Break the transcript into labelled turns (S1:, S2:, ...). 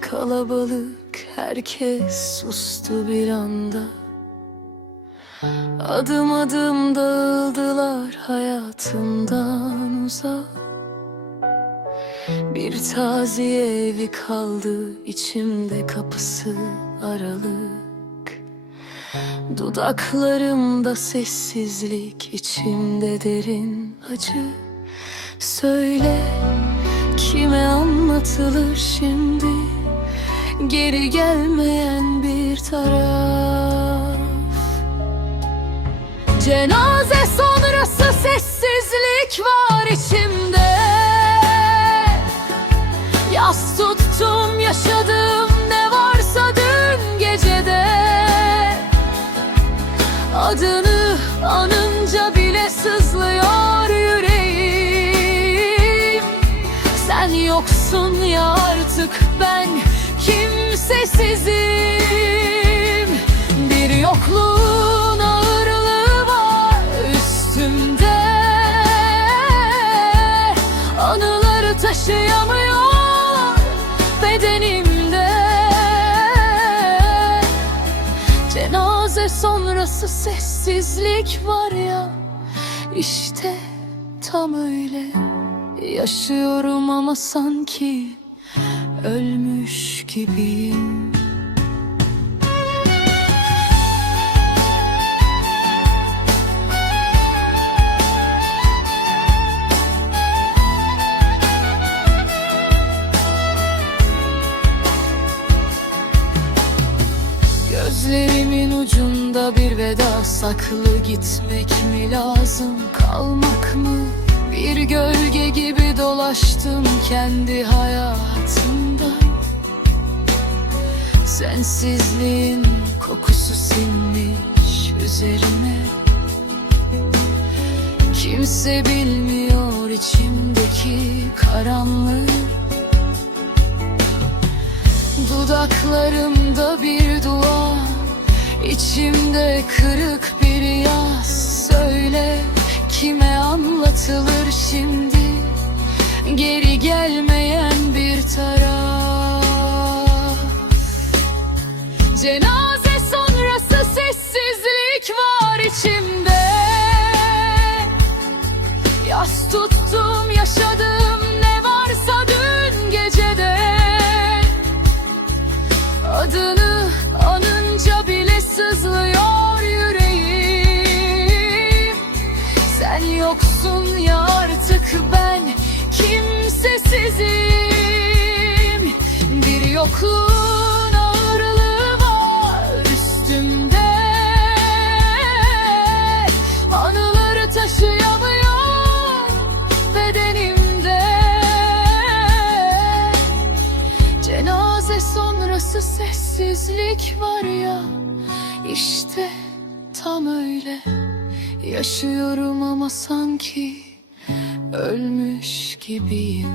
S1: kalabalık herkes sustu bir anda. Adım adım dağıldılar hayatımdan uzak. Bir taziye evi kaldı içimde kapısı aralık. Dudaklarımda sessizlik içimde derin acı. Söyle kime anlatılır şimdi. Geri gelmeyen bir taraf. Cenaze sonrası yoksun ya artık ben kimsesizim. Bir yokluğun ağırlığı var üstümde. Anıları taşıyamıyor bedenimde. Cenaze sonrası sessizlik var ya işte tam öyle Yaşıyorum ama sanki ölmüş gibiyim Gözlerimin ucunda bir veda saklı gitmek mi lazım kalmak mı? Bir gölge gibi dolaştım kendi hayatımda. Sensizliğin kokusu sinmiş üzerime Kimse bilmiyor içimdeki karanlığı. Dudaklarımda bir dua içimde kırık bir yaz Söyle kime anlatılır şimdi. Geri gelmeyen bir taraf. Cenaze yoksun ya artık ben kimsesizim. Bir yokluğun ağırlığı var üstümde. Anıları taşıyamıyor bedenimde. Cenaze sonrası sessizlik var ya işte tam öyle Yaşıyorum ama sanki ölmüş gibiyim